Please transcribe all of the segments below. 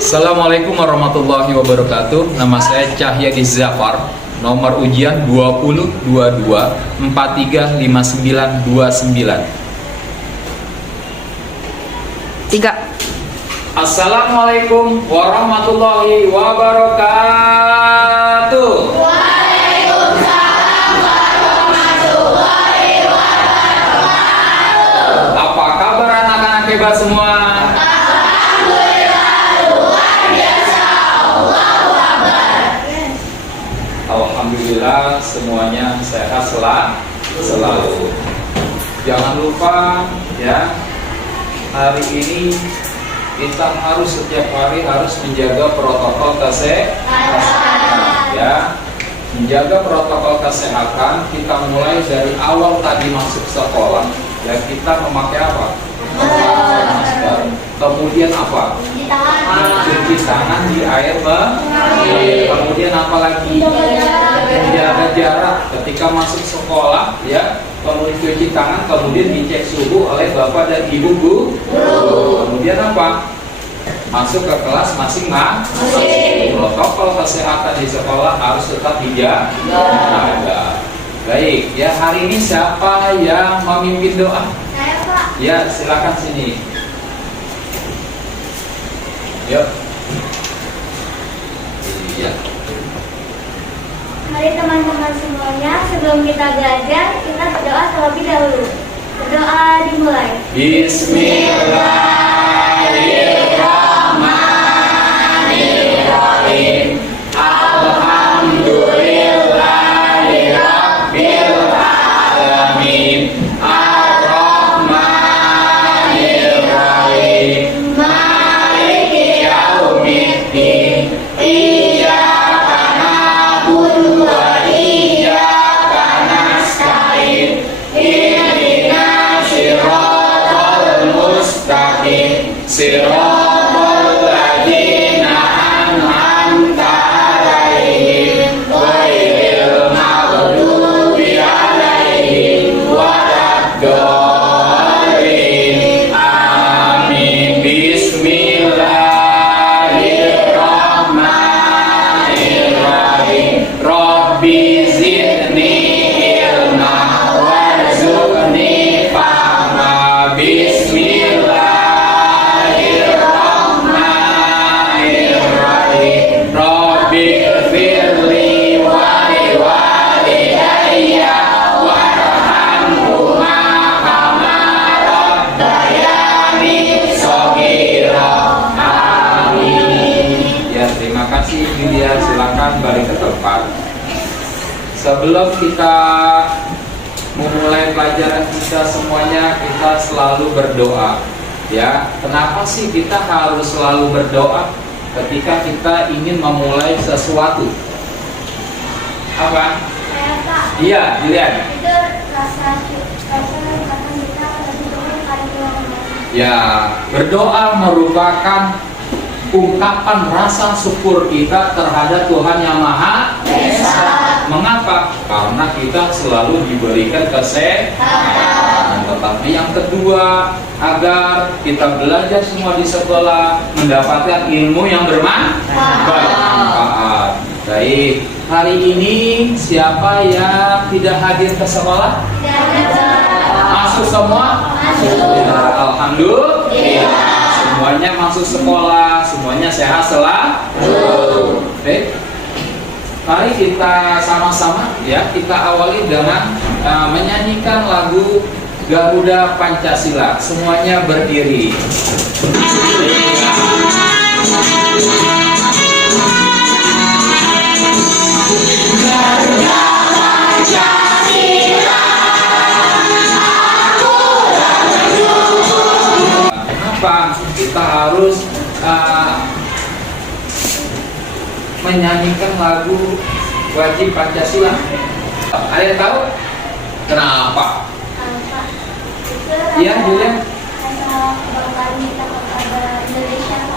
Assalamualaikum warahmatullahi wabarakatuh. Nama saya Cahyadi Zafar. Nomor ujian 2022 435929. 3. Assalamualaikum warahmatullahi wabarakatuh. Waalaikumsalam warahmatullahi wabarakatuh. Apa kabar anak-anak hebat semua? Alhamdulillah, luar biasa. Allahu Akbar. Alhamdulillah semuanya sehat selalu. Jangan lupa ya, hari ini kita harus setiap hari harus menjaga protokol kesehatan ya. Menjaga protokol kesehatan kita mulai dari awal tadi masuk sekolah ya, kita memakai apa? Masker. Kemudian apa? Cuci tangan di air mengalir. Kemudian apa lagi? Menjaga jarak ketika masuk sekolah ya. Kemudian cuci tangan, kemudian dicek suhu oleh bapak dan ibu guru. Kemudian apa? Masuk ke kelas masing-masing. Protokol kesehatan di sekolah harus tetap dijaga. Baik, ya hari ini siapa yang memimpin doa? Saya, Pak. Ya, silakan sini. Yuk. Iya. Mari teman-teman semuanya, sebelum kita belajar, kita berdoa terlebih dahulu. Berdoa dimulai. Bismillahirrahmanirrahim. Alhamdulillahirabbil alamin. Ar-Rahmanirrahim. Maliki yaumiddin. Iyyaka na'budu wa iyyaka nasta'in. Ihdinas siratal mustaqim. Siratal ladzina an'amta 'alaihim ghairil maghdubi 'alaihim waladdallin. Amin. Bismillahirrahmanirrahim. Rabbi zidni ilma warzuqni fahma. Bismillahirrahmanirrahim. Rabbi ighfirli wa liwalidayya warhamhuma kama rabbayani shaghira. Amin. Ya, terima kasih Julia, silakan balik ke tempat. Sebelum kita memulai pelajaran kita semuanya, kita selalu berdoa. Ya, kenapa sih kita harus selalu berdoa ketika kita ingin memulai sesuatu? Apa? Saya, Pak. Iya, Julian. Itu rasa kata kita berdoa pada Tuhan. Ya, berdoa merupakan ungkapan rasa syukur kita terhadap Tuhan Yang Maha Esa. Mengapa? Karena kita selalu diberikan kesehatan. Tetapi yang kedua, agar kita belajar semua di sekolah mendapatkan ilmu yang bermanfaat. Baik, hari ini siapa yang tidak hadir ke sekolah? Masuk semua? Ya, alhamdulillah. Semuanya masuk sekolah, semuanya sehat selalu. Baik. Mari kita sama-sama ya, kita awali dengan menyanyikan lagu Garuda Pancasila. Semuanya berdiri. Garuda Pancasila, kenapa kita harus menyanyikan lagu wajib Pancasila? Ada yang tahu? Kenapa? Iya, Julian.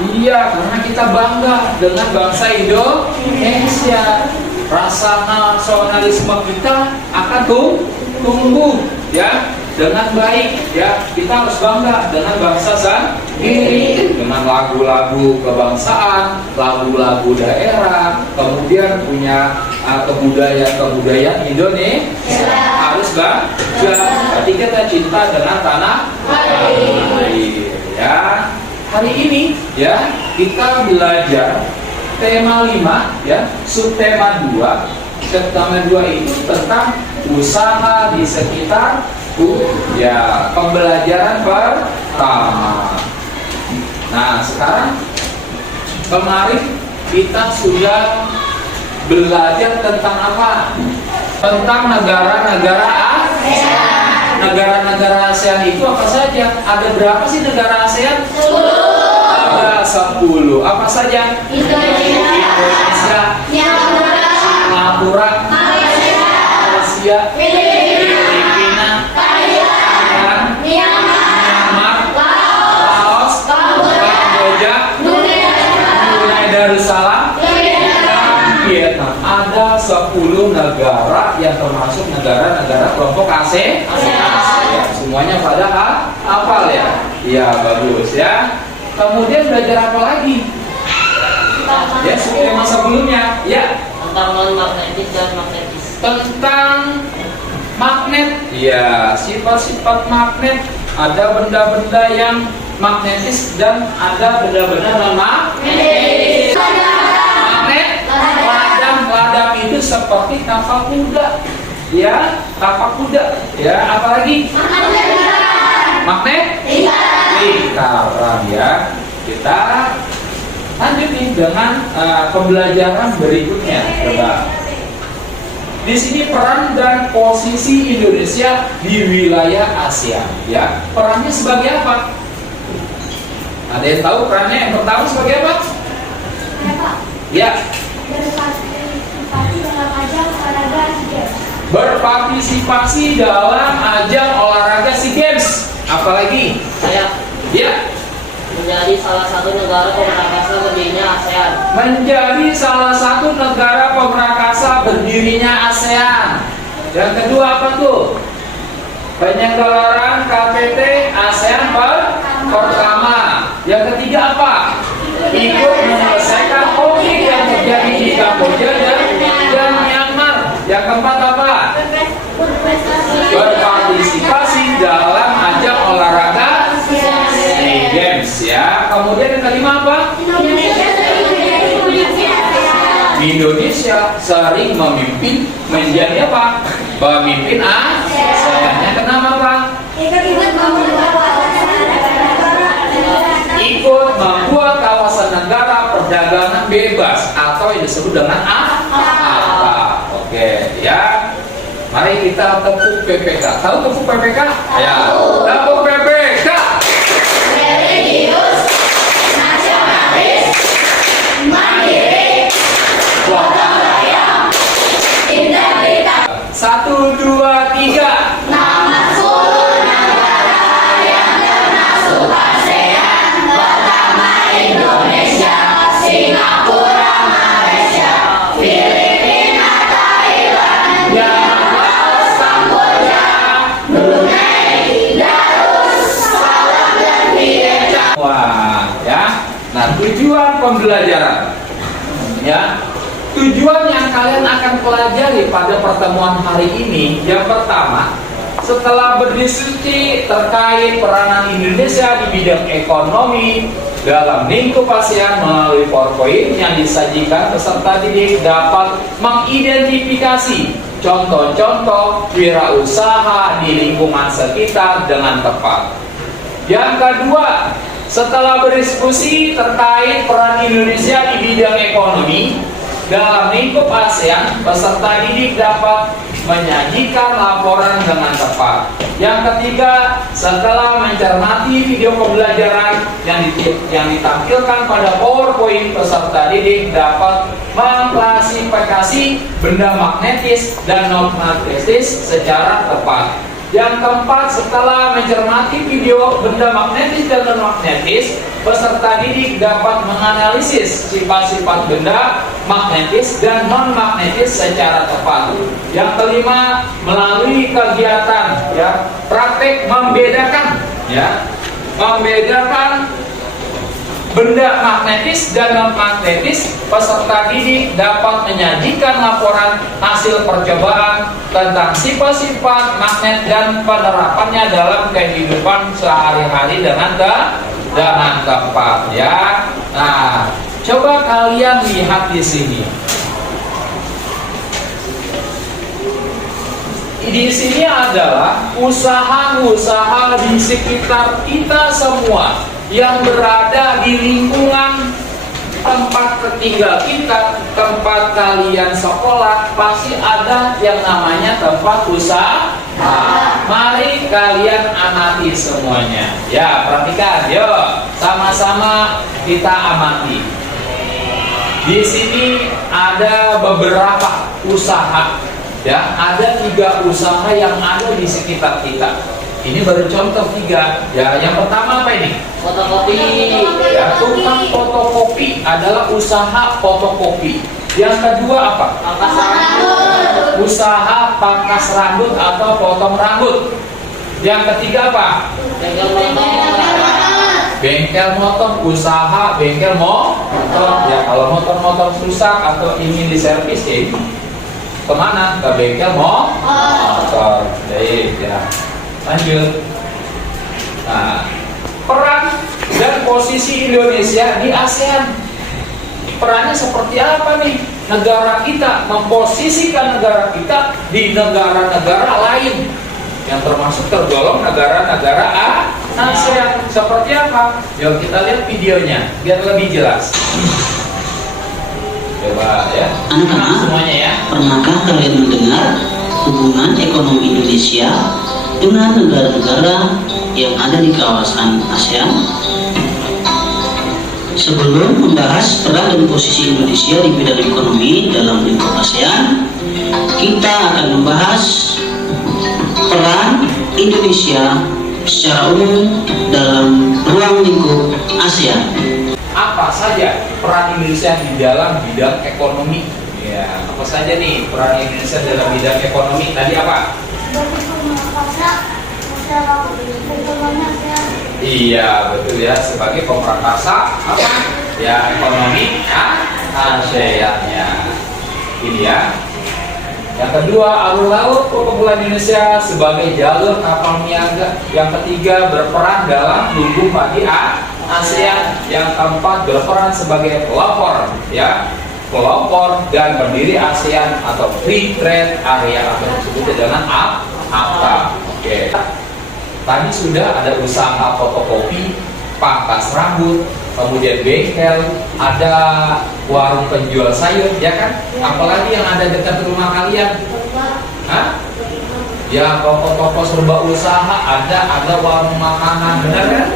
Iya, karena kita bangga dengan bangsa Indonesia. Rasa nasionalisme kita akan tumbuh ya dengan baik ya. Kita harus bangga dengan bangsa sendiri, dengan dengan lagu-lagu kebangsaan, lagu-lagu daerah, kemudian punya kebudayaan Indonesia. Harus bangga. Berarti kita cinta dengan tanah air. Ya. Hari ini ya kita belajar tema 5 ya, subtema 2. Subtema 2 itu tentang usaha di sekitar ya, pembelajaran pertama. Nah, sekarang kemarin kita sudah belajar tentang apa? Tentang negara-negara ASEAN. Negara-negara ASEAN itu apa saja? Ada berapa sih negara ASEAN? 10. Ada 10. Apa saja? Indonesia, Singapura, Malaysia, Filipina, Thailand, Myanmar, Laos, Kamboja, Brunei Darussalam, dan Vietnam. Ada 10 negara yang termasuk negara-negara kelompok ASEAN. Ya, semuanya pada hafal ya? Iya, bagus ya. Kemudian belajar apa lagi? Ya, tema sebelumnya ya, tentang non-magnetis dan magnetis. tentang magnet. Ya, sifat-sifat magnet. Ada benda-benda yang magnetis dan ada benda-benda non magnetis. Magnet, ladang itu seperti tapak kuda. Ya, tapak kuda. Ya, apalagi? Magnet, lingkaran ya. Kita lanjut nih dengan pembelajaran berikutnya. Coba. Di sini peran dan posisi Indonesia di wilayah ASEAN. Ya, perannya sebagai apa? Ada yang tahu perannya? Yang pertama sebagai apa? Ya. Berpartisipasi dalam ajang olahraga SEA Games. Apalagi? Saya Ya. menjadi salah satu negara pemerakasa berdirinya ASEAN. Menjadi salah satu negara pemerakasa berdirinya ASEAN. Yang kedua apa tuh? Penyelenggaraan KTT ASEAN pertama. Yang ketiga apa? Ikut menyelesaikan konflik yang terjadi di Kamboja dan Myanmar. Yang keempat apa? Berpartisipasi dalam ajang olahraga SEA Games ya. Kemudian yang kelima apa? Indonesia sering memimpin menjadi apa? Pemimpin ASEAN. Yang keenam apa? Ikut membuat kawasan negara perdagangan bebas atau yang disebut dengan APA. Oke ya. Mari kita tepuk PPK. Tahu tepuk PPK? Ya. Tepuk PPK. Religius, nasionalis, mandiri, gotong royong, integritas. 1, 2, 3. Nama 10 negara yang termasuk ASEAN. Pertama Indonesia, Singapura, Malaysia, Filipina, Thailand, Laos, Kamboja, Brunei Darussalam, dan Vietnam. Wah, ya. Nah, tujuan pembelajaran. Ya. Tujuan yang kalian akan pelajari pada pertemuan hari ini, yang pertama, setelah berdiskusi terkait peranan Indonesia di bidang ekonomi dalam lingkup ASEAN melalui PowerPoint yang disajikan, peserta didik dapat mengidentifikasi contoh-contoh wirausaha di lingkungan sekitar dengan tepat. Yang kedua, setelah berdiskusi terkait peran Indonesia di bidang ekonomi dalam lingkup ASEAN, peserta didik dapat menyajikan laporan dengan tepat. Yang ketiga, setelah mencermati video pembelajaran yang ditampilkan pada PowerPoint, peserta didik dapat mengklasifikasi benda magnetis dan non magnetis secara tepat. Yang keempat, setelah mencermati video benda magnetis dan non-magnetis, peserta didik dapat menganalisis sifat-sifat benda magnetis dan non-magnetis secara tepat. Yang kelima, melalui kegiatan praktek membedakan benda magnetis dan non-magnetis, peserta didik dapat menyajikan laporan hasil percobaan tentang sifat-sifat magnet dan penerapannya dalam kehidupan sehari-hari dengan tepat ya. Nah, coba kalian lihat di sini. Di sini adalah usaha-usaha di sekitar kita semua yang berada di lingkungan tempat tinggal kita, tempat kalian sekolah, pasti ada yang namanya tempat usaha. Mari kalian amati semuanya. Ya, perhatikan, yuk sama-sama kita amati. Di sini ada beberapa usaha. Ya, ada 3 usaha yang ada di sekitar kita. Ini baru contoh 3. Ya, yang pertama apa ini? Fotokopi. Ya, tukang fotokopi adalah usaha fotokopi. Yang kedua apa? Pangkas rambut. Usaha pangkas rambut atau potong rambut. Yang ketiga apa? Bengkel motor. Bengkel motor, usaha bengkel motor. Ya, kalau motor-motor rusak atau ingin diservis kemana? Ke bengkel motor. Baik ya. Lanjut. Nah, peran dan posisi Indonesia di ASEAN. Perannya seperti apa nih? Negara kita memposisikan negara kita di negara-negara lain yang termasuk tergolong negara-negara ASEAN. Seperti apa? Yuk kita lihat videonya biar lebih jelas. Coba ya. Anak-anak, semuanya ya. pernahkah kalian mendengar hubungan ekonomi Indonesia dengan negara-negara yang ada di kawasan ASEAN? Sebelum membahas peran dan posisi Indonesia di bidang ekonomi dalam lingkup ASEAN, kita akan membahas peran Indonesia secara umum dalam ruang lingkup ASEAN. Apa saja peran Indonesia di dalam bidang ekonomi? Ya, apa saja nih peran Indonesia dalam bidang ekonomi? Tadi apa? Iya, betul ya, sebagai pemrakarsa apa? Ya, ekonomi ASEAN ya. Ini ya. Yang kedua, alur laut perkumpulan Indonesia sebagai jalur kapal niaga. Yang ketiga, berperan dalam lumbung padi ASEAN. Yang keempat, berperan sebagai pelopor ya, pelopor dan pendiri ASEAN atau Free Trade Area atau disebut dengan AFTA. Oke. Tadi sudah ada usaha fotokopi, pangkas rambut, kemudian bengkel, ada warung penjual sayur, ya kan? Apalagi yang ada dekat rumah kalian? Hah? Ya, toko-toko serba usaha, ada warung makanan, benar kan?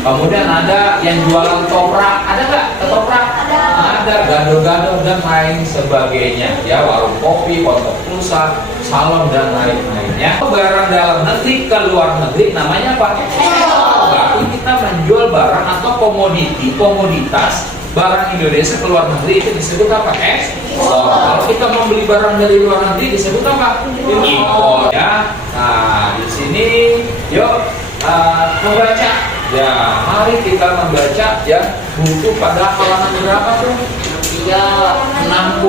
Kemudian ada yang jualan ketoprak, ada nggak ketoprak? Ada, gado-gado dan lain sebagainya. Ya, warung kopi, pondok pulsa, salon dan lain-lainnya. Barang dalam negeri ke luar negeri namanya apa? Berarti kita menjual barang atau komoditas barang Indonesia ke luar negeri itu disebut apa? Ekspor. Kalau kita membeli barang dari luar negeri disebut apa? Impor. Ya. Nah, di sini yuk membaca. Ya, mari kita membaca ya buku pada halaman berapa tuh? 63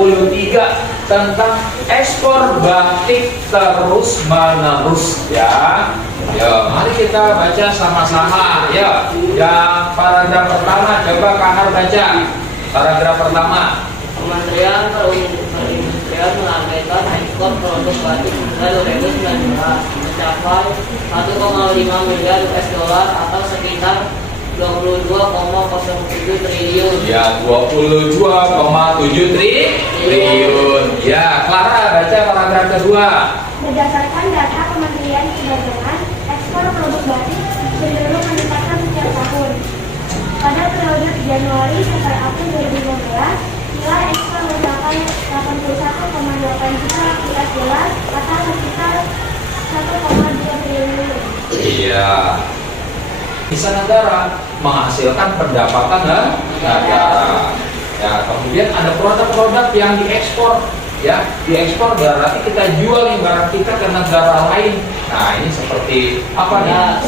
tentang ekspor batik terus menerus ya. Ya, mari kita baca sama-sama ya. Yang paragraf pertama coba Kahar baca. Paragraf pertama. Kementerian Perindustrian menargetkan ekspor produk batik hingga 2019 mencapai 1,5 miliar US dollar atau sekitar 22,07 triliun. Ya, 22,7 triliun. Ya, Clara baca paragraf kedua. Berdasarkan data Kementerian Perdagangan, ekspor produk batik cenderung meningkat setiap tahun. Pada periode Januari sampai April 2015, nilai ekspor mencapai 81,8 juta US dollar atau sekitar 1,2 triliun. Iya. Bisa negara menghasilkan pendapatan negara. Ya, kemudian ada produk-produk yang diekspor. Ya, diekspor berarti kita jual yang barang kita ke negara lain. Nah, ini seperti apa nih?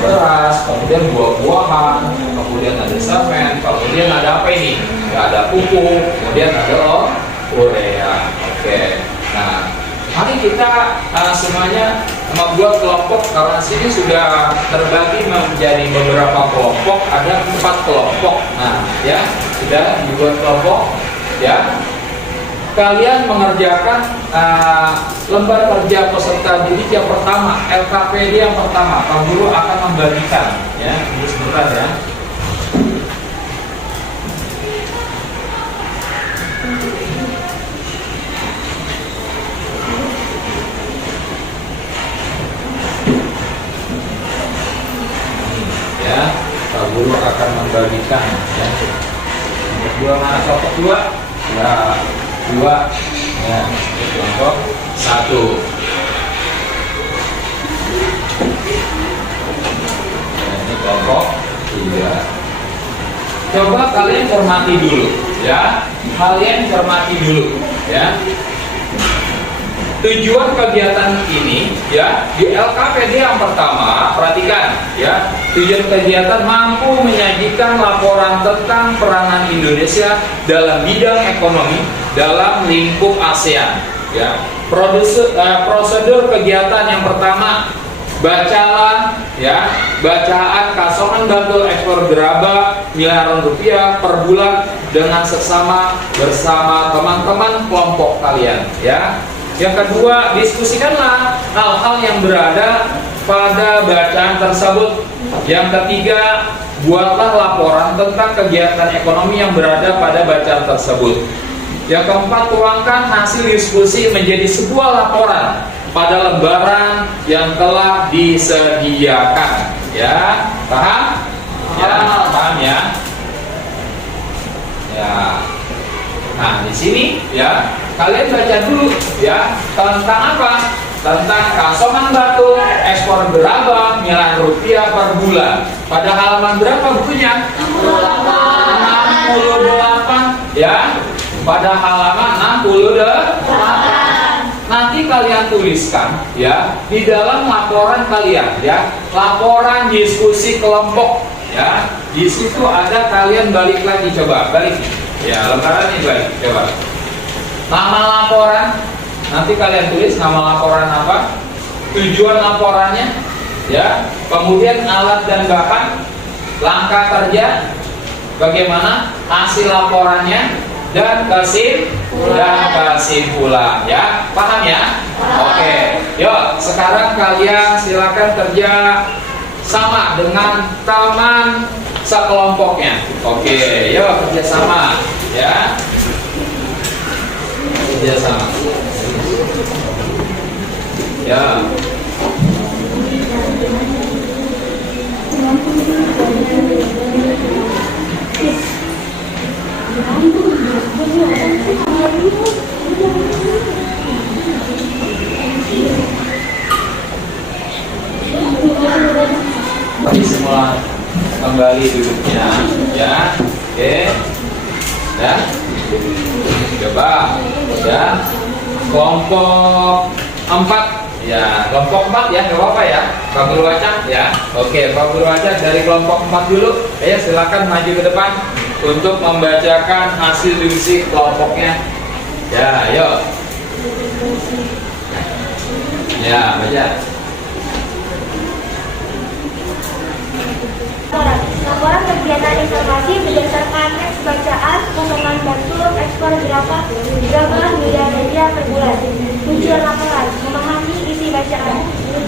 Beras, kemudian buah-buahan, kemudian ada semen, kemudian ada apa ini? Ada pupuk, kemudian ada urea. Oke. Nah, mari kita semuanya membuat kelompok, karena sini sudah terbagi menjadi beberapa kelompok, ada 4 kelompok. Nah, ya, sudah dibuat kelompok, ya. Kalian mengerjakan lembar kerja peserta didik yang pertama, LKPD yang pertama. Pak Guru akan membagikan, ya, ini sebentar ya. Ya, Pak Guru akan membagikan, ya. Yang kedua mana kelompok 2? Ya, 2. Ya, kelompok 1. Ya, ini kelompok 3. Coba kalian cermati dulu, ya. Kalian cermati dulu, ya. Tujuan kegiatan ini, ya, di LKPD yang pertama, perhatikan, ya. Tujuan kegiatan mampu menyajikan laporan tentang peranan Indonesia dalam bidang ekonomi dalam lingkup ASEAN, ya. Prosedur kegiatan yang pertama, bacalah, ya, bacaan kasongan bantul ekspor gerabah miliaran rupiah per bulan dengan sesama bersama teman-teman kelompok kalian, ya. Yang kedua, diskusikanlah hal-hal yang berada pada bacaan tersebut. Yang ketiga, buatlah laporan tentang kegiatan ekonomi yang berada pada bacaan tersebut. Yang keempat, tuangkan hasil diskusi menjadi sebuah laporan pada lembaran yang telah disediakan. Ya, paham? Ya, paham ya? Ya. Nah, di sini, ya, kalian baca dulu, ya, tentang apa? Tentang kasongan batu ekspor gerabah miliaran rupiah per bulan. Pada halaman berapa bukunya? 68, ya. Pada halaman 68. Nanti kalian tuliskan, ya, di dalam laporan kalian, ya, laporan diskusi kelompok, ya. Di situ ada, kalian balik lagi, coba balik. Ya, lembaran ini balik, coba. Nama laporan, nanti kalian tulis nama laporan apa, tujuan laporannya, ya, kemudian alat dan bahan, langkah kerja, bagaimana hasil laporannya, dan kesimpulan, ya, paham ya? Oke, yuk sekarang kalian silakan kerja sama dengan teman sekelompoknya. Oke, yuk kerjasama, ya. Kerjasama. Ya. Mari semua kembali duduknya, ya. Oke, ya. Coba, ya. Kelompok 4, ya. Kelompok 4 ya, nggak apa-apa ya. Pak Guru baca, ya. Oke, Pak Guru baca dari kelompok 4 dulu. Ya, silakan maju ke depan untuk membacakan hasil diskusi kelompoknya. Ya, yuk. Ya, baca. Laporan kegiatan informasi berdasarkan teks bacaan kasongan bantul ekspor gerabah miliaran rupiah per bulan. Tujuan laporan, memahami isi bacaan,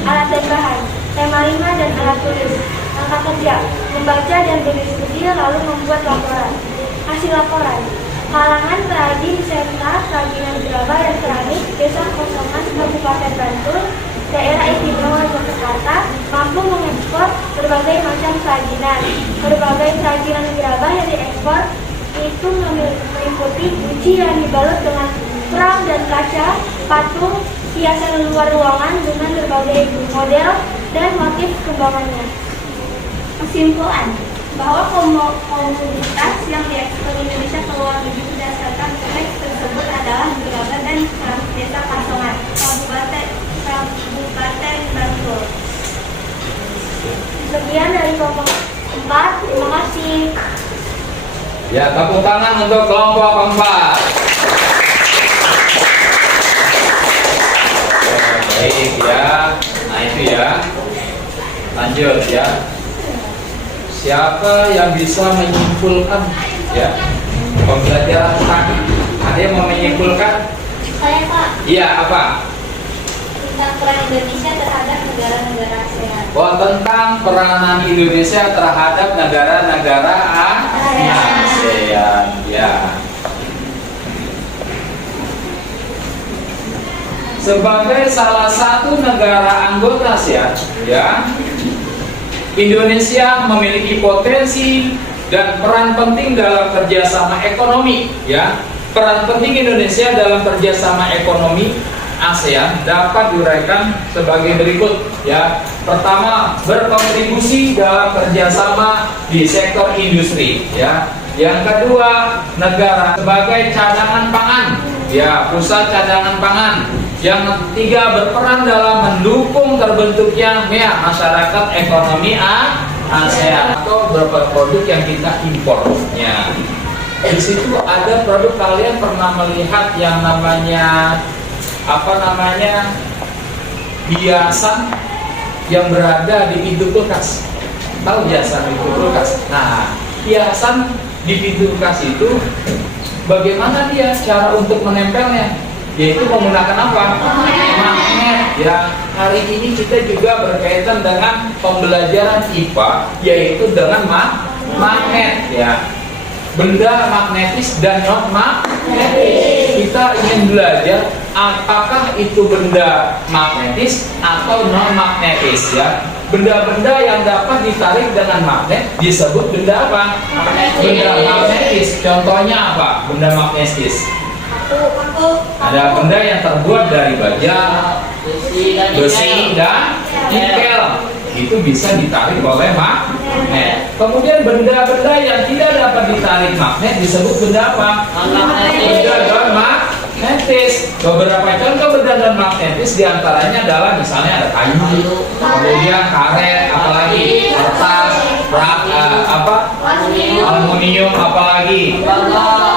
alat dan bahan, tema 5 dan alat tulis. Langkah kerja, membaca dan berdiskusi lalu membuat laporan. Hasil laporan, kalangan perajin sentra kerajinan gerabah dan keramik Desa Kosongan Kabupaten Bantul, Daerah Istimewa Yogyakarta mampu mengekspor berbagai macam kerajinan. Berbagai kerajinan gerabah yang diekspor itu meliputi guci yang dibalut dengan perang dan kaca, patung, hiasan luar ruangan dengan berbagai model dan motif kembangannya. Kesimpulan, bahwa komoditas yang diekspor Indonesia ke luar negeri berdasarkan teks tersebut adalah gerabah dan keramik Desa Kasongan, Kabupaten Bantul. Sekian dari kelompok 4, terima kasih. Ya, tepuk tangan untuk kelompok keempat. Baik ya. Nah itu ya. Lanjut ya. Siapa yang bisa menyimpulkan ya pembelajaran tadi? Ada yang mau menyimpulkan? Saya Pak, Iya, apa? tentang peran Indonesia terhadap negara-negara ASEAN. Oh, tentang peranan Indonesia terhadap negara-negara ASEAN. Ya. Sebagai salah satu negara anggota ASEAN, ya, Indonesia memiliki potensi dan peran penting dalam kerjasama ekonomi. Ya, peran penting Indonesia dalam kerjasama ekonomi ASEAN dapat diuraikan sebagai berikut. Ya, pertama, berkontribusi dalam kerjasama di sektor industri. Ya, yang kedua, negara sebagai cadangan pangan. Ya, pusat cadangan pangan. Yang ketiga, berperan dalam mendukung terbentuknya masyarakat ekonomi ASEAN atau beberapa produk yang kita impor. Ya. Di situ ada produk, kalian pernah melihat yang namanya hiasan yang berada di pintu kulkas. Tahu hiasan di pintu kulkas? Nah, hiasan di pintu kulkas itu bagaimana dia cara untuk menempelnya? Yaitu menggunakan apa? Magnet. Ya, hari ini kita juga berkaitan dengan pembelajaran IPA, yaitu dengan magnet. Ya, benda magnetis dan non magnetis. Kita ingin belajar apakah itu benda magnetis atau non magnetis. Ya, benda-benda yang dapat ditarik dengan magnet disebut benda apa? Benda magnetis. Contohnya apa? Benda magnetis. Ada benda yang terbuat dari baja, besi dan nikel. Itu bisa ditarik oleh magnet. Kemudian benda-benda yang tidak dapat ditarik magnet disebut benda apa? Benda non-magnetis. Beberapa contoh benda non-magnetis diantaranya adalah misalnya ada kayu, kemudian karet, apalagi kertas, aluminium, apalagi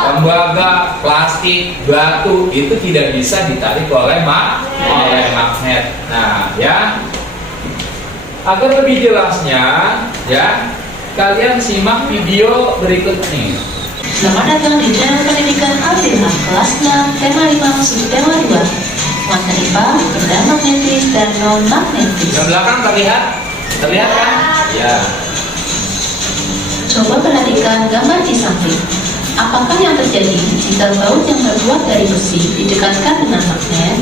tembaga, plastik, batu, itu tidak bisa ditarik oleh magnet. Nah, ya, agar lebih jelasnya, ya, kalian simak video berikut ini. Selamat datang di channel pendidikan Al-Firman kelas 6, tema 5, subtema 2. Materi IPA, benda magnetis dan non-magnetis. Yang belakang terlihat? Terlihat kan? Ya. Coba perhatikan gambar di samping. Apakah yang terjadi jika baut yang terbuat dari besi didekatkan dengan magnet?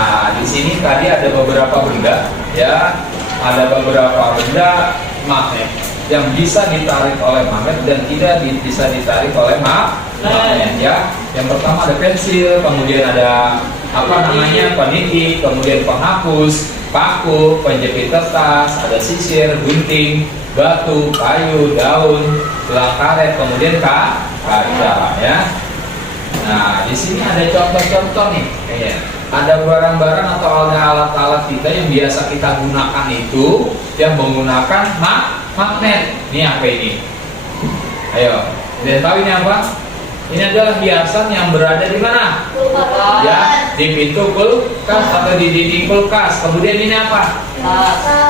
Nah, di sini tadi ada beberapa benda, ya, ada beberapa benda magnet yang bisa ditarik oleh magnet dan tidak bisa ditarik oleh magnet. Ya, yang pertama ada pensil, kemudian ada peniti, kemudian penghapus, paku, penjepit kertas, ada sisir, gunting, batu, kayu, daun, gelang karet, kemudian kaca, ya. Nah, di sini ada contoh-contoh nih, kayaknya. Ada barang-barang atau alat-alat kita yang biasa kita gunakan itu yang menggunakan magnet. Ini apa ini? Ayo, kalian tahu ini apa? Ini adalah hiasan yang berada di mana? Ya, di pintu kulkas atau di dinding kulkas. Kemudian ini apa?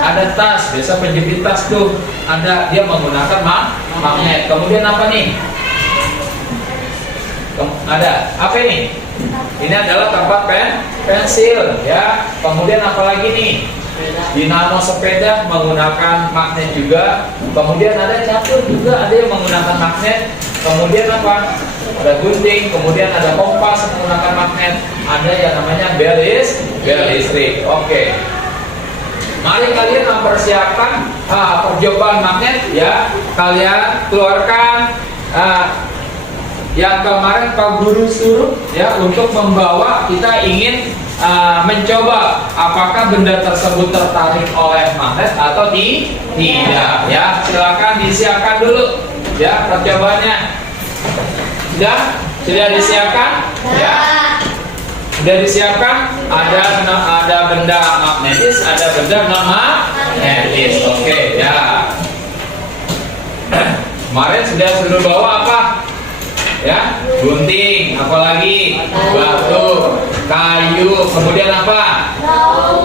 Ada tas, biasa penjepit tas tuh. Ada, dia menggunakan magnet. Kemudian apa nih? Ada apa ini? Ini adalah tempat pensil, ya. Kemudian apa lagi nih? Dinamo sepeda menggunakan magnet juga. Kemudian ada catur juga, ada yang menggunakan magnet. Kemudian apa? Ada gunting. Kemudian ada kompas menggunakan magnet. Ada yang namanya bel listrik. Oke. Mari kalian mempersiapkan percobaan magnet, ya. Kalian keluarkan yang kemarin Pak Guru suruh, ya, untuk membawa. Kita ingin mencoba apakah benda tersebut tertarik oleh magnet atau tidak, ya. Silakan disiapkan dulu, ya, percobaannya. Sudah disiapkan, ya. Sudah disiapkan. Ada benda magnetis, ada benda non magnetis. Oke, ya. Kemarin sudah bawa apa? Ya, gunting, apalagi batu, kayu, kemudian apa?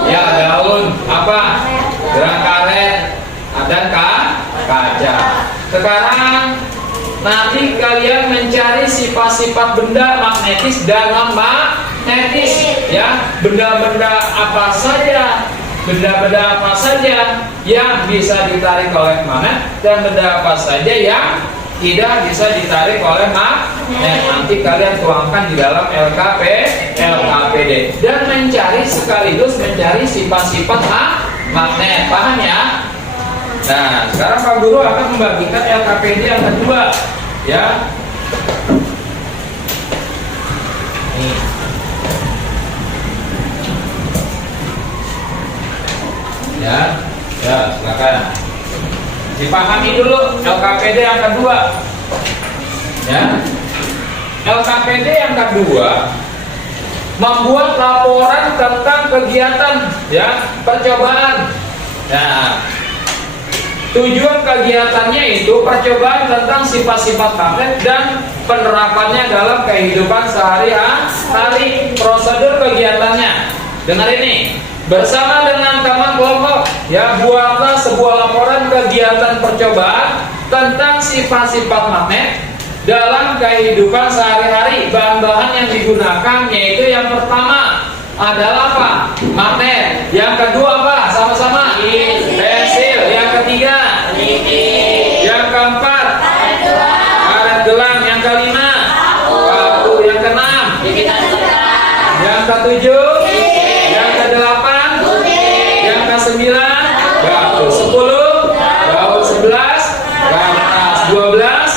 Ya, daun, apa? Gerang karet, dan kaca. Sekarang nanti kalian mencari sifat-sifat benda magnetis dan non magnetis, ya. Benda-benda apa saja yang bisa ditarik oleh magnet dan benda apa saja yang tidak bisa ditarik oleh magnet. Nanti kalian tuangkan di dalam LKPD dan sekaligus mencari sifat-sifat magnet. Paham ya? Nah, sekarang Pak Guru akan membagikan LKPD yang kedua, ya. Nih. Ya, silakan. Dipahami dulu LKPD yang kedua. Ya. LKPD yang kedua membuat laporan tentang kegiatan, ya, percobaan. Nah, tujuan kegiatannya itu percobaan tentang sifat-sifat magnet dan penerapannya dalam kehidupan sehari-hari. Prosedur kegiatannya, dengar ini. Bersama dengan teman kelompok, ya, buatlah sebuah laporan kegiatan percobaan tentang sifat-sifat magnet dalam kehidupan sehari-hari. Bahan-bahan yang digunakan yaitu yang pertama adalah apa? Magnet. Yang kedua apa? Sama-sama. Pensil. Yang ketiga. Yang keempat. Karet gelang. Yang kelima. Paku. Yang keenam. Yang ketujuh. Yang kedelapan. Yang kesembilan. Batu. 10. Baut 11. Kertas 12.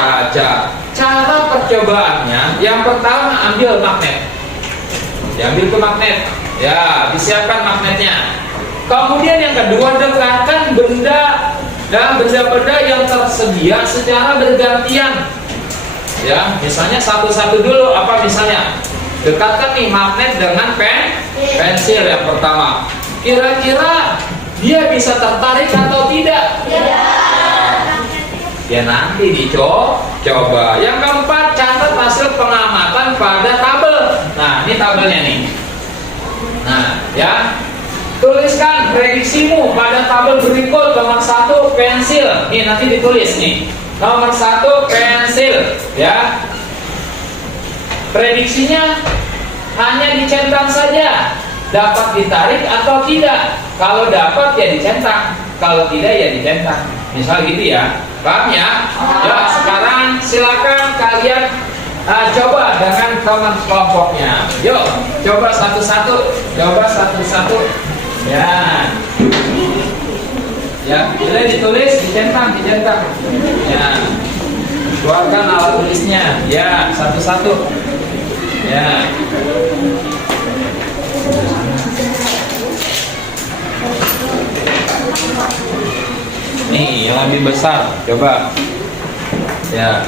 Kaca. Cara percobaannya, yang pertama ambil magnet. Diambil ke magnet, ya, disiapkan magnetnya. Kemudian yang kedua, dekatkan benda dan benda-benda yang tersedia secara bergantian. Ya, misalnya satu-satu dulu. Apa misalnya? Dekatkan nih magnet dengan pensil yang pertama. Kira-kira dia bisa tertarik atau tidak? Ya, nanti dicoba. Yang keempat, catat hasil pengamatan pada tabel. Nah, ini tabelnya nih. Nah, ya, tuliskan prediksimu pada tabel berikut. Nomor 1 pensil. Nih, nanti ditulis nih. Nomor 1 pensil, ya. Prediksinya hanya dicentang saja. Dapat ditarik atau tidak? Kalau dapat ya dicentak, kalau tidak ya dicentak. Misal gitu ya. Paham ya? Ya, sekarang silakan kalian coba dengan teman kelompoknya. Yuk, coba satu-satu. Ya. Ya, boleh ditulis, dicentak. Ya. Keluarkan alat tulisnya. Ya, satu-satu. Ya. Nih, yang lebih besar, coba. Ya.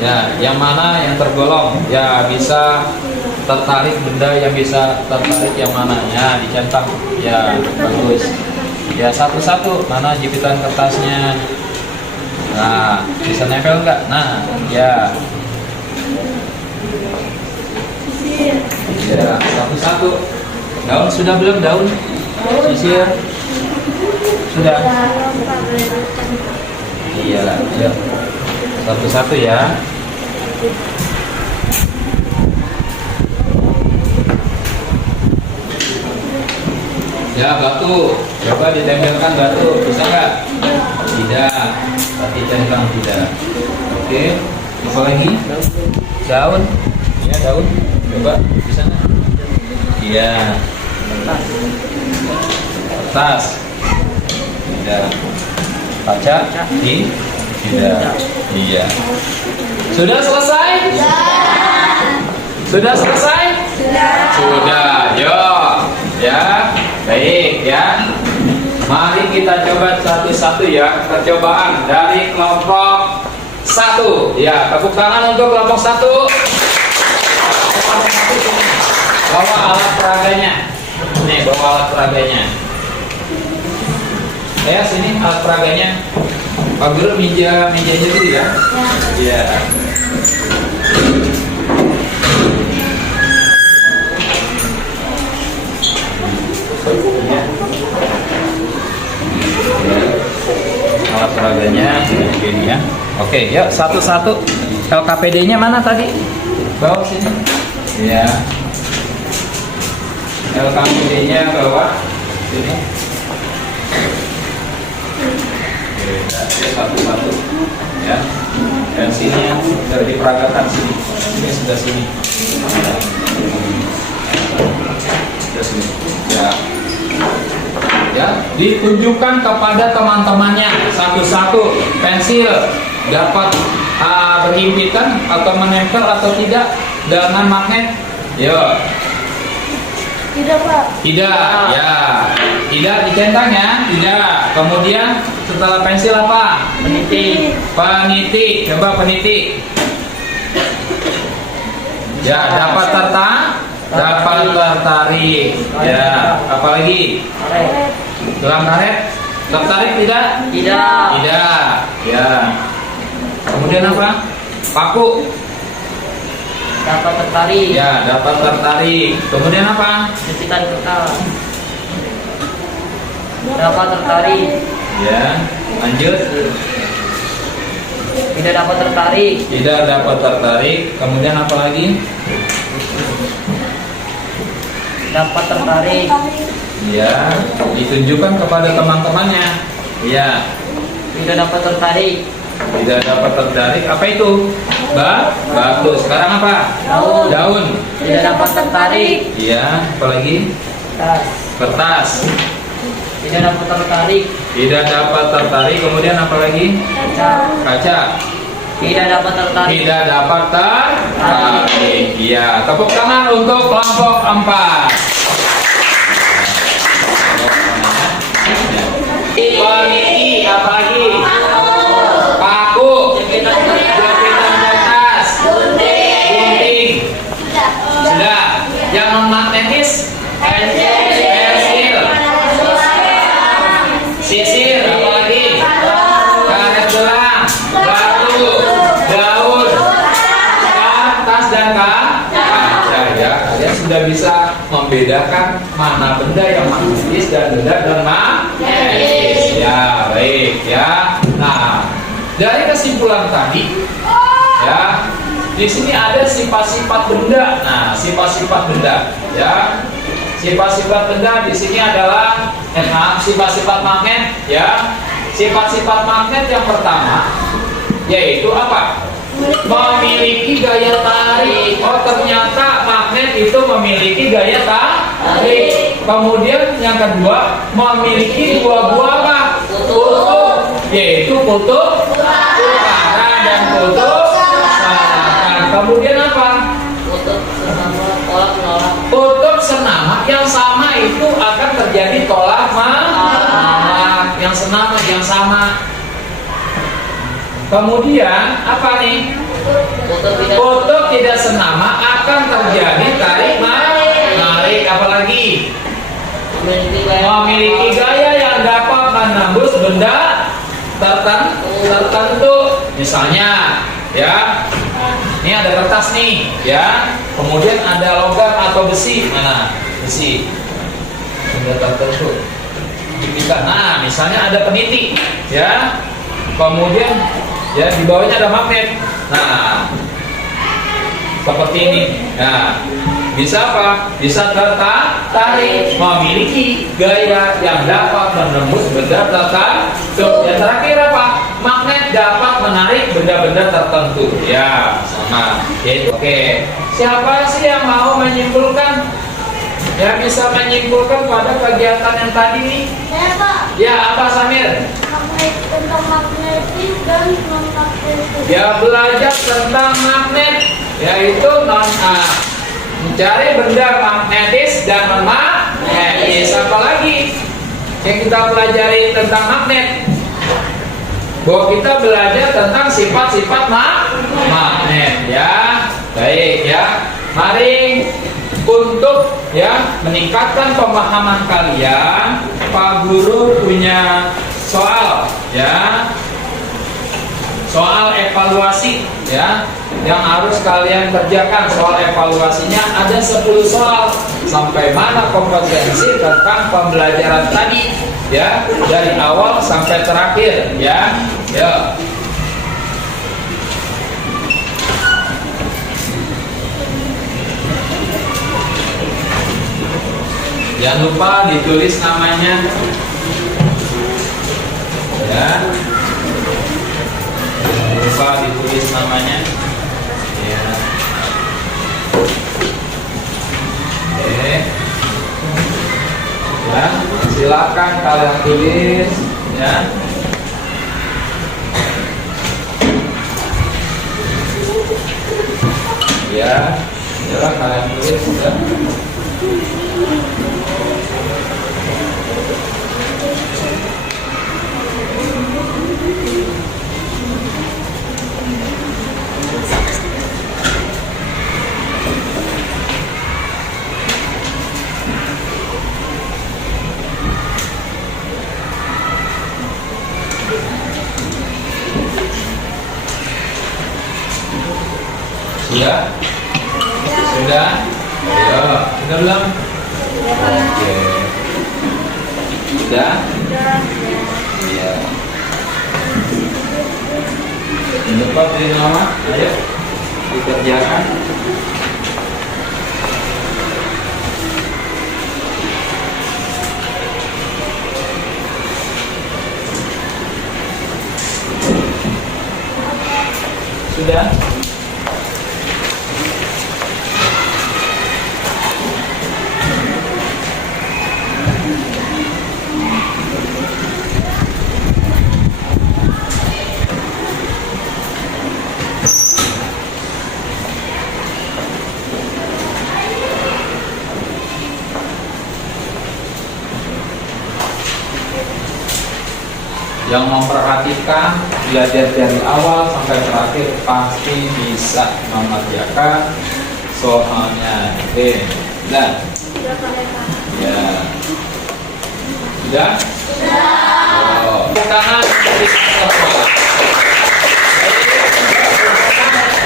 Ya, yang mana yang tergolong? Ya, bisa tertarik benda yang bisa tertarik yang mana? Ya, dicetak. Ya, bagus. Ya, satu-satu. Mana jepitan kertasnya? Nah, bisa nempel enggak? Nah, ya. Ya, satu-satu. Daun sudah belum daun? Sisir. Sudah. Iya, ya. Satu-satu ya. Ya, batu. Coba ditempelkan batu. Bisa nggak? Tidak. Tapi centang tidak. Oke. Apa lagi? Daun. Ya, daun. Coba bisa nggak? Iya. Kertas. Tidak. Kaca. Tidak. Iya. Sudah selesai? Sudah selesai? Sudah. Yuk. Ya. Baik ya. Mari kita coba satu-satu ya. Percobaan dari kelompok 1. Ya, tepuk tangan untuk kelompok 1. Bawa alat peraganya. Nih, bawa alat peraganya. Ya, sini alat peraganya. Pak Guru meja dulu ya. Iya. Alat peraganya begini ya. Oke, yuk satu-satu. LKPD-nya mana tadi? Bawa sini. Ya. LKPD-nya bawa sini. Oke, ya, satu-satu. Ya. Dan sini ya, sudah diperagakan sini. Ini sudah sini. Sudah sini. Ya. Ya, ditunjukkan kepada teman-temannya satu-satu. Pensil dapat berhimpitan atau menempel atau tidak dengan magnet? Yo. Tidak, Pak. Tidak, ya. Tidak dicentang ya, tidak. Kemudian setelah pensil apa? Peniti. Peniti. Coba peniti. Ya, dapat tertarik. Ya, apalagi? Karet. Dalam karet tertarik tidak? Tidak. Tidak. Ya. Kemudian apa? Paku. Dapat tertarik. Ya, dapat tertarik. Kemudian apa? Jempitan kertas. Dapat tertarik. Ya. Lanjut. Tidak dapat tertarik. Tidak dapat tertarik. Kemudian apa lagi? Dapat tertarik. Ya. Ditunjukkan kepada teman-temannya. Ya. Tidak dapat tertarik. Tidak dapat tertarik. Apa itu? Batu. Sekarang apa? Daun. Tidak dapat tertarik. Iya. Apalagi? Tas. Kertas. Tidak dapat tertarik. Tidak dapat tertarik. Kemudian apa lagi? Kaca. Kaca. Tidak dapat tertarik. Tidak dapat tertarik. Iya. Tepuk tangan untuk kelompok 4. Peniti. Apa lagi? Paku. Jempitan Jempitan kertas. Gunting. Sudah. Yang non magnetis? Pensil. Sisir. Apa lagi? Karet gelang. Batu. Daun. Kertas dan kaca. Ya, kalian sudah bisa membedakan mana benda yang magnetis dan benda non magnetis. Ya, baik ya. Nah, dari kesimpulan tadi, ya, di sini ada sifat-sifat benda. Nah, sifat-sifat benda, ya, sifat-sifat benda di sini adalah sifat-sifat magnet, ya. Sifat-sifat magnet yang pertama yaitu apa? Memiliki gaya tarik. Oh, ternyata magnet itu memiliki gaya tarik. Kemudian yang kedua, memiliki dua buah apa? Kutub, yaitu kutub utara dan kutub selatan. Kemudian apa? Kutub senama tolak menolak. Kutub senama yang sama itu akan terjadi tolak menolak. Yang senama yang sama. Kemudian apa nih? Kutub tidak senama akan terjadi tarik menarik. Apalagi? Memiliki gaya yang dapat menembus benda tertentu. Misalnya, ya, ini ada kertas nih, ya. Kemudian ada logam atau besi. Mana? Besi. Benda tertentu. Nah, misalnya ada peniti, ya. Kemudian, ya, di bawahnya ada magnet. Nah, seperti ini. Nah, bisa apa? Bisa tertarik, memiliki gaya yang dapat menembus benda tertentu. Yang terakhir apa? Magnet dapat menarik benda-benda tertentu. Ya, sama. Oke. Siapa sih yang mau menyimpulkan? Ya, bisa menyimpulkan pada kegiatan yang tadi nih? Saya, Pak. Ya, apa Samir? Tentang magnetis dan non magnetis. Ya, belajar tentang magnet, yaitu mencari benda magnetis dan non magnetis. Apa lagi yang kita pelajari tentang magnet? Bahwa kita belajar tentang sifat-sifat magnet, ya. Baik ya. Mari untuk ya meningkatkan pemahaman kalian, Pak Guru punya soal, ya. soal evaluasi ya, yang harus kalian kerjakan. Soal evaluasinya ada 10 soal. Sampai mana kompetensi tentang pembelajaran tadi ya, dari awal sampai terakhir ya. Ya. Jangan lupa ditulis namanya ya. Jangan lupa ditulis namanya ya. Oke ya, silakan kalian tulis ya. Ya, silakan kalian tulis ya. Sudah? Sudah? Ya, sudah belum? Oke. Sudah? Iya. Lupa beri nama, ayo dikerjakan. Sudah? Yang memperhatikan, belajar dari awal sampai terakhir pasti bisa mengerjakan soalnya. Oke, sudah? Ya. Sudah? Oh. Tangan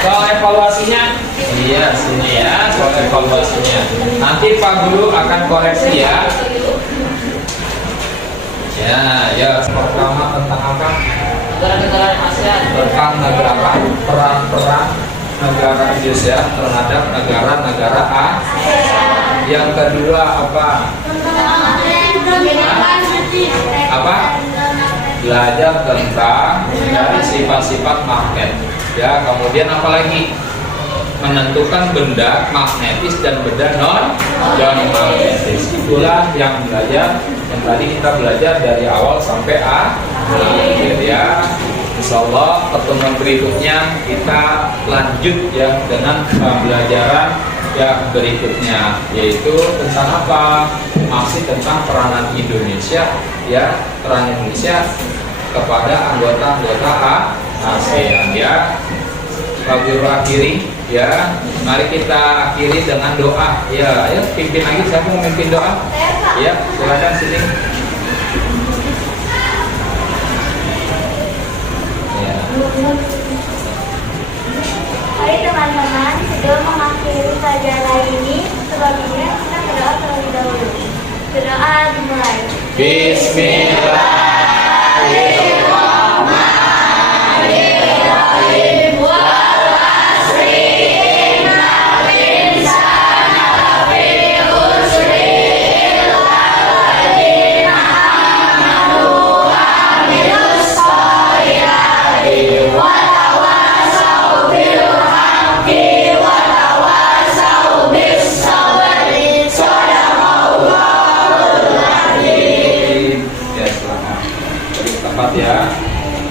soal evaluasinya. Iya, sini ya, soal evaluasinya. Nanti Pak Guru akan koreksi ya. Ya, pertama tentang apa? Negara-negara ASEAN. Tentang negara, peran-peran negara Indonesia terhadap negara-negara ASEAN. Yang kedua apa? Apa? Belajar tentang dari sifat-sifat magnet. Ya, kemudian apa lagi? Menentukan benda magnetis dan benda non magnetis. Itulah yang belajar yang tadi kita belajar dari awal sampai akhir ya. Insya Allah pertemuan berikutnya kita lanjut ya dengan pembelajaran yang berikutnya, yaitu tentang apa? Masih tentang peranan Indonesia ya, peran Indonesia kepada anggota-anggota ASEAN ya. Pak Guru akhiri ya, mari kita akhiri dengan doa ya. Ayo pimpin lagi, siapa mau memimpin doa? Ya, silakan sini. Ya. Mari teman-teman, sebelum mengakhiri pelajaran ini, sebelumnya kita berdoa terlebih dahulu. Berdoa dimulai. Bismillahirrahmanirrahim.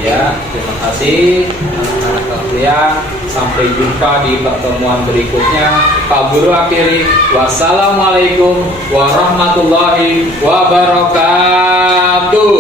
Ya, terima kasih anak-anak sekalian. Sampai jumpa di pertemuan berikutnya. Pak Guru akhiri. Wassalamualaikum warahmatullahi wabarakatuh.